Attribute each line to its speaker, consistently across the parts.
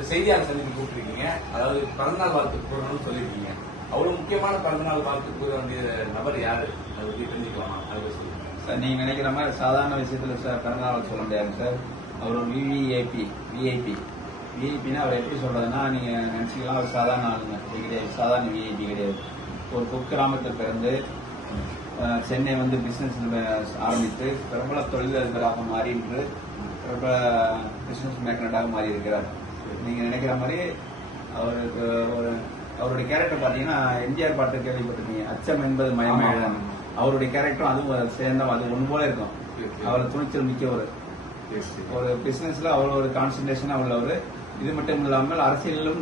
Speaker 1: இந்த செய்தியாளர் சந்திப்பு கூப்பிட்டுருக்கீங்க. அதாவது பிறந்தநாள் வாழ்த்து கூறணும்னு சொல்லியிருக்கீங்க. அவ்வளவு முக்கியமான பிறந்தநாள் வாழ்த்து கூற வேண்டிய நபர் யாரு? அதை பத்தி தெரிஞ்சுக்கலாமா? அதை சொல்லுங்க.
Speaker 2: சார் நீங்க நினைக்கிற மாதிரி சாதாரண விஷயத்துல சார் பிறந்தநாள் சொல்ல முடியாது சார். அவர் ஒரு விவிஐபி விஐபி விஐபினா அவர் எப்படி சொல்றதுன்னா நீங்க நினைச்சிக்கலாம் அவர் சாதாரண ஆளுங்க. கிடையாது. சாதாரண விஐபி கிடையாது. ஒரு குக்கிராமத்தில் பிறந்து சென்னை வந்து பிசினஸ் ஆரம்பித்து பிரபல தொழிலதிபராக மாறி இன்று பிரபல பிசினஸ் மேக்னட்டாக மாறி இருக்கிறார். நீங்க நினைக்கிற மாதிரி அவருக்கு ஒரு அவருடைய கேரக்டர் பாத்தீங்கன்னா எம்ஜிஆர் பாட்டு கேள்விப்பட்டிருக்கீங்க. அச்சம் என்பது மயமேழன் அவருடைய கேரக்டரும் அதுவும் சேர்ந்தோம் அது ஒன்று போல இருக்கும். அவர் துணிச்சல் மிக்கவர். ஒரு பிசினஸ்ல அவ்வளோ ஒரு கான்சன்ட்ரேஷனா உள்ளவர். இது மட்டும் இல்லாமல் அரசியலிலும்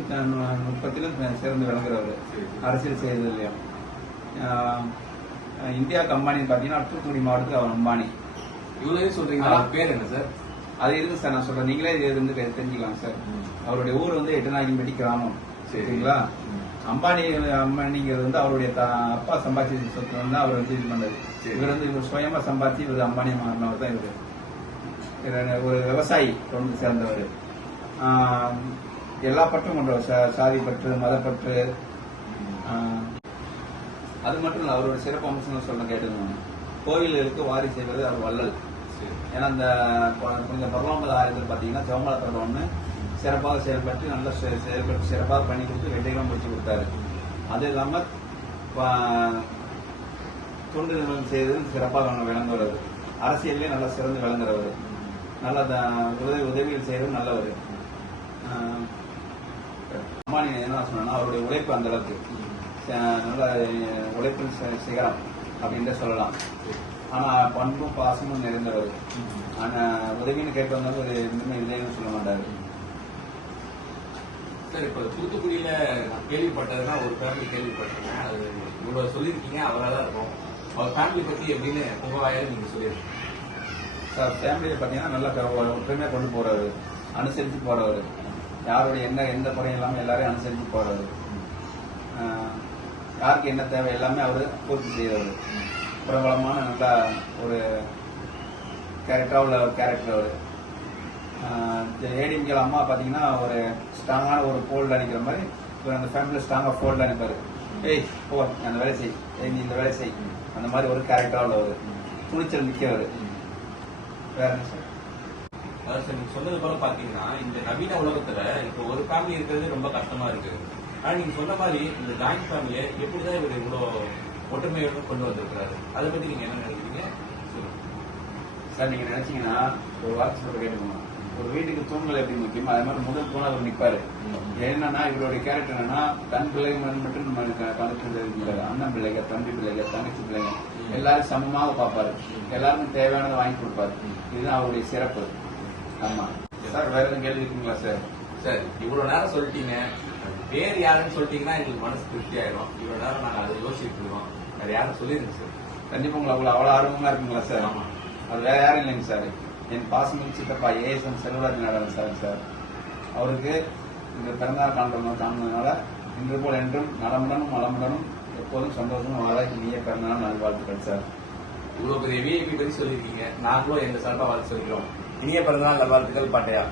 Speaker 2: நுட்பத்திலும் சிறந்து விளங்குறவர். அரசியல் செய்ததுலையும் ஆஹ், இந்தியாவுக்கு அம்பானி பார்த்தீங்கன்னா தூத்துக்குடி மாவட்டத்துக்கு அவர் அம்பானி.
Speaker 1: இவ்வளவு சொல்றீங்களா அவர் பேர் என்ன சார்
Speaker 2: அது இருக்கு சார் நான் சொல்றேன் நீங்களே இது இருந்து தெ- தெரிஞ்சுக்கலாம் சார். அவருடைய ஊர் வந்து எட்டுநாயக்கம்பட்டி கிராமம்
Speaker 1: சரி.
Speaker 2: சரிங்களா. அம்பானி அம்பானிங்கிறது வந்து அவருடைய அப்பா சம்பாதிச்ச சொத்து வந்து அவர் வந்து இது பண்ணது
Speaker 1: சரி.
Speaker 2: இவர் வந்து இவர் சுயமா சம்பாதிச்சு இவர் அம்பானி மாறினவர் தான் இவர் ஒரு விவசாயி குடும்பத்தை சேர்ந்தவர் எல்லா பற்றும் கொண்டவர் சாதி பற்று மதப்பற்று அது மட்டும் இல்ல அவரோட சிறப்பு அம்சங்கள் சொல்ல கேட்டுக்கணும் கோயில்களுக்கு வாரி செய்வது அவர் வள்ளல். ஏன்னா இந்த கொஞ்சம் புனித ஆயிரத்தில் பார்த்தீங்கன்னா சிவமலத்தில் ஒன்று சிறப்பாக செயல்பட்டு நல்ல செயல்பட்டு சிறப்பாக பண்ணி கொடுத்து வெற்றிகளும் முடிச்சு கொடுத்தாரு. அது இல்லாமல் தொண்டு நிறுவனம் செய்து சிறப்பாக அவங்க விளங்குறவர். அரசியல்லே நல்லா சிறந்து விளங்குறவர். நல்ல உதவி உதவிகள் செய்யறது நல்லவர். ஆஹ் என்ன சொன்னா அவருடைய உழைப்பு அந்த அளவுக்கு. நல்ல உழைப்பின் சிகரம் அப்படின்னு சொல்லலாம். ஆனா பண்பும் பாசமும் நிறைந்தவர். ஆனா உதவின்னு கேட்டு வந்தாலும் ஒரு எதுவுமே இல்லைன்னு சொல்ல மாட்டாரு.
Speaker 1: சார் இப்ப தூத்துக்குடியில கேள்விப்பட்டதுன்னா ஒரு ஃபேமிலி கேள்விப்பட்டிருக்கேன். அது இவ்வளவு சொல்லியிருக்கீங்க அவராக தான் இருக்கும். அவர் ஃபேமிலி பத்தி எப்படின்னு உங்க வாயால நீங்க சொல்லியிருக்கீங்க.
Speaker 2: சார் ஃபேமிலியை பார்த்தீங்கன்னா நல்லா ஒற்றுமையாக கொண்டு போறவர் அனுசரித்து போறவர். யாருடைய என்ன எந்த குறையும் இல்லாமல் எல்லாரையும் அனுசரித்து போறவர். யாருக்கு என்ன தேவை எல்லாமே அவர் பூர்த்தி செய்யறவர். பிரபலமான நல்ல ஒரு கேரக்டராக உள்ள ஒரு கேரக்டர் அவர். ஏடிஎம்கேல அம்மா பார்த்தீங்கன்னா ஒரு ஸ்ட்ராங்கான ஒரு ஃபோல்டு அடிக்கிற மாதிரி இவர் அந்த ஃபேமிலியில் ஸ்ட்ராங்காக ஃபோல்டு அனுப்பார் ஏய் போ அந்த வேலை செய். ஏய் நீ இந்த வேலை செய். அந்த மாதிரி ஒரு கேரக்டராக உள்ளவர். துணிச்சல் மிக்கவர். வேற என்ன சார்?
Speaker 1: அதாவது சார் நீங்க சொன்னது போல பாத்தீங்கன்னா இந்த நவீன உலகத்துல இப்போ ஒரு ஃபேமிலி இருக்கிறது ரொம்ப கஷ்டமா இருக்கு ஆனா நீங்க சொன்ன மாதிரி இந்த ஜாயிண்ட் ஃபேமிலியை எப்படிதான் இவர் இவ்வளோ ஒற்றுமையோட கொண்டு வந்திருக்கிறாரு. அதை பத்தி நீங்க என்ன நினைக்கிறீங்க.
Speaker 2: சார் நீங்க நினைச்சீங்கன்னா ஒரு வார்த்தை சொல்ல கேட்டுக்கோங்க. ஒரு வீட்டுக்கு தூண்கள் எப்படி முக்கியமோ அதே மாதிரி முதல் தூண் அவர் நிற்பாரு என்னன்னா இவருடைய கேரக்டர் என்னன்னா தன் பிள்ளைங்க மட்டும் நம்ம கணக்கு அண்ணன் பிள்ளைங்க தம்பி பிள்ளைங்க தங்கச்சி பிள்ளைங்க எல்லாரும் சமமாக பார்ப்பாரு. எல்லாருக்கும் தேவையானதை வாங்கி கொடுப்பாரு. இதுதான் அவருடைய சிறப்பு. ஆமா. சார் வேற எதுவும் கேள்வி இருக்குங்களா சார்?
Speaker 1: சார் இவ்வளவு நேரம் சொல்லிட்டீங்க. வேறு யாருன்னு சொல்லிட்டீங்கன்னா எங்களுக்கு மனசு திருப்தி ஆயிடும் இவ்வளவு நேரம் நாங்க அதை யோசிச்சுட்டு இருக்கோம். வேற யாரும் சொல்லிருங்க சார்.
Speaker 2: கண்டிப்பா உங்களை அவ்வளவு அவ்வளவு ஆர்வமா இருக்குங்களா சார்?
Speaker 1: ஆமா.
Speaker 2: அது வேற யாரும் இல்லைங்க சார். என் பாசமிகு சித்தப்பா ஏஎஸ்எம் செல்வராஜ் நடன் சார் சார். அவருக்கு இந்த பிறந்தநாள் காண்பது காண்பதுனால இன்று போல் என்றும் நலமுடனும் மலமுடனும் எப்போதும் சந்தோஷமும் வாழ இனிய பிறந்தநாள் நல்வாழ்த்துக்கள் சார்.
Speaker 1: இவ்வளவு பெரிய விஐபி பத்தி சொல்லியிருக்கீங்க. நாங்களும் எங்க சார்பா வாழ்த்து சொல்லிக்கிறோம் இனிய பிறந்தநாள் நல்வாழ்த்துக்கள் பாட்டையா?